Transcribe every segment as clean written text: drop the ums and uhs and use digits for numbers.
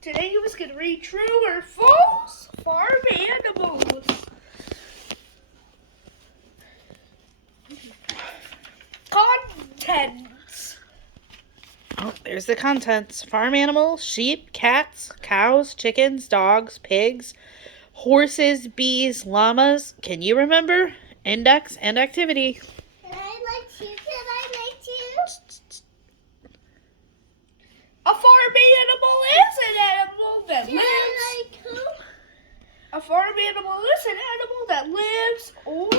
Today I was going to read true or false farm animals. Contents. Oh, there's the contents. Farm animals, sheep, cats, cows, chickens, dogs, pigs, horses, bees, llamas. Can you remember? Index and activity. Can I like sheep? Can I like sheep? A farm animal is an animal that Can lives. I like who? A farm animal is an animal that lives, or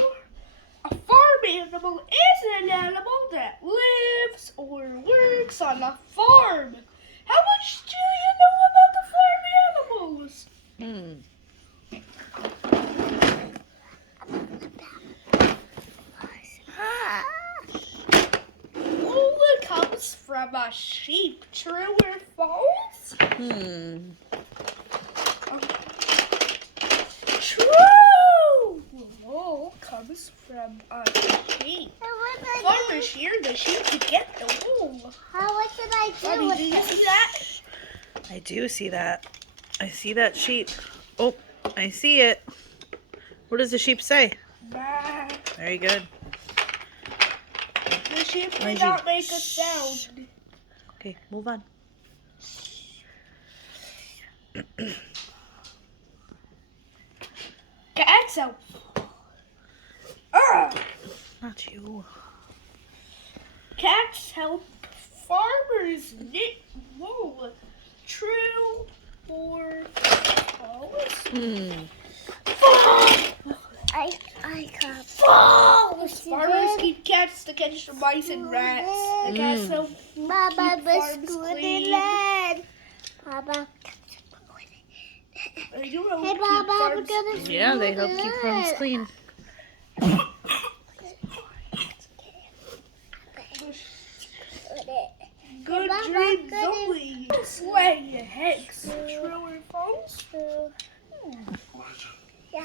a farm animal is an animal that lives or works on a farm. How much do you know about the farm animals? Wool comes from a sheep. True or false? True! Wool comes from a sheep. Farmers shear the sheep to get the wool. What should I do Mommy, with do you this? see that? I do see that. I see that sheep. Oh, I see it. What does the sheep say? Bah. Very good. The sheep Why'd did you- not make a sound. Okay, move on. Cats help. Not you. Cats help farmers knit wool. True or false? I can't. False! Farmers keep cats to catch the mice and rats. The cats help Mama, keep the farms school clean. land. Mama. They do help Hey, keep Mama, we're farms gonna Yeah, they help keep farms clean. Good Mama, dreams good only. Slay eggs. True or false? Yeah.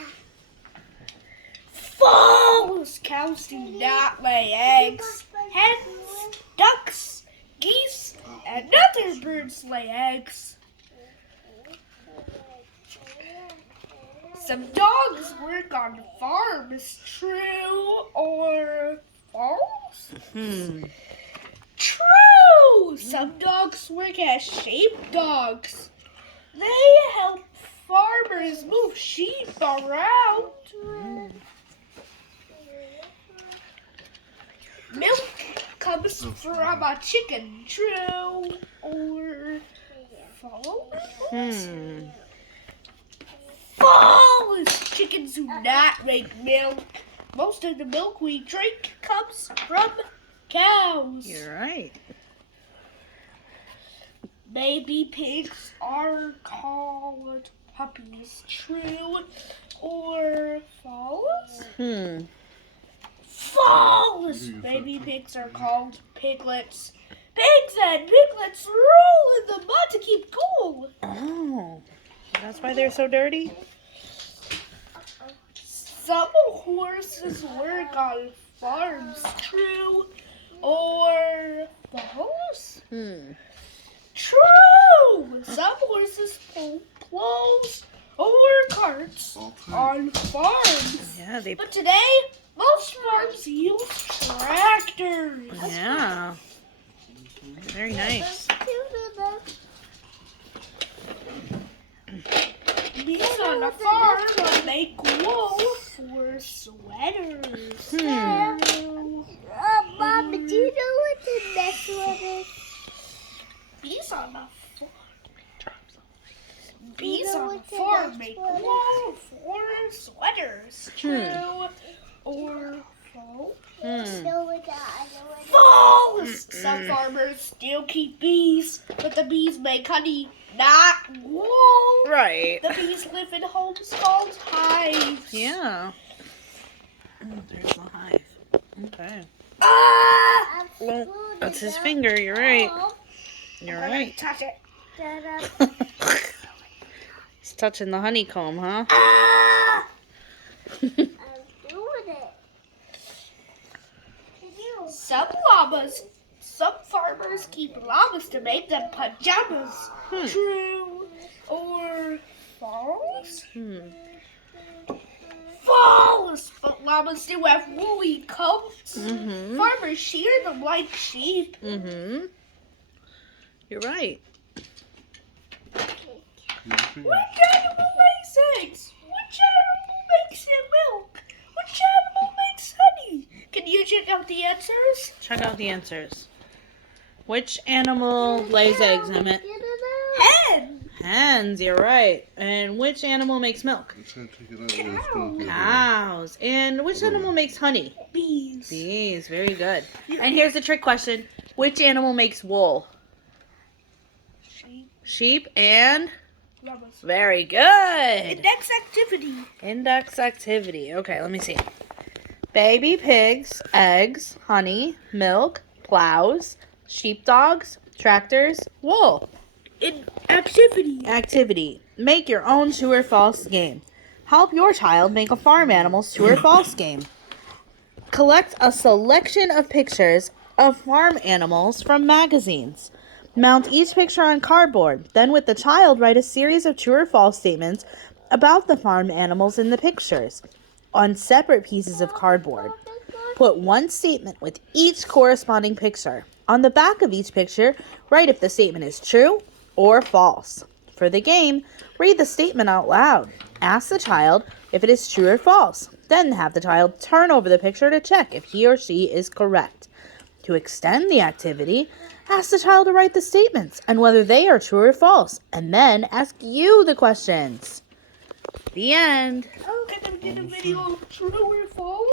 False! Cows do not lay eggs. Hens, ducks, geese, and other birds lay eggs. Some dogs work on farms. True or false? True! Some dogs work as sheepdogs. They help farmers move sheep around. Milk comes from a chicken. True or false? False! Chickens do not make milk. Most of the milk we drink comes from cows. You're right. Baby pigs are called puppies. True or false? False! Baby pigs are called piglets. Pigs and piglets roll in the mud to keep cool. Oh, that's why they're so dirty? Some horses work on farms. True or false? True! Some horses pull plows or carts on farms. Yeah, they. But today, most farms use tractors. Yeah. Very nice. Bees on a farm make wool for sweaters. Mama, do you know what the next one is? Bees on a farm. Bees on a farm make wool for sweaters. True or false? False! Some farmers still keep bees, but the bees make honey, not wool. Right. The bees live in homes called hives. Yeah. Oh, there's the hive. Okay. Ah! Well, that's his finger. You're right. You're right. Touch it. He's touching the honeycomb, huh? Ah! I'm doing it. Some farmers keep llamas to make them pajamas. True false? Hmm. False! But llamas do have woolly coats. Mm-hmm. Farmers shear them like sheep. Mm-hmm. You're right. Which animal lays eggs? Which animal makes milk? Which animal makes honey? Can you check out the answers? Check out the answers. Which animal lays eggs, Emmett? You don't know. Hen! Hens, you're right. And which animal makes milk? Cows. And which animal makes honey? Bees. Bees, very good. And here's the trick question. Which animal makes wool? Sheep. Sheep and? Llamas. Very good. Index activity. Index activity. Okay, let me see. Baby pigs, eggs, honey, milk, plows, sheepdogs, tractors, wool. In activity. Activity. Make your own true or false game. Help your child make a farm animals true or false game. Collect a selection of pictures of farm animals from magazines. Mount each picture on cardboard. Then with the child, write a series of true or false statements about the farm animals in the pictures on separate pieces of cardboard. Put one statement with each corresponding picture. On the back of each picture, write if the statement is true or false. For the game, read the statement out loud. Ask the child if it is true or false. Then have the child turn over the picture to check if he or she is correct. To extend the activity, ask the child to write the statements and whether they are true or false, and then ask you the questions. The end. Oh, can I get a video of true or false?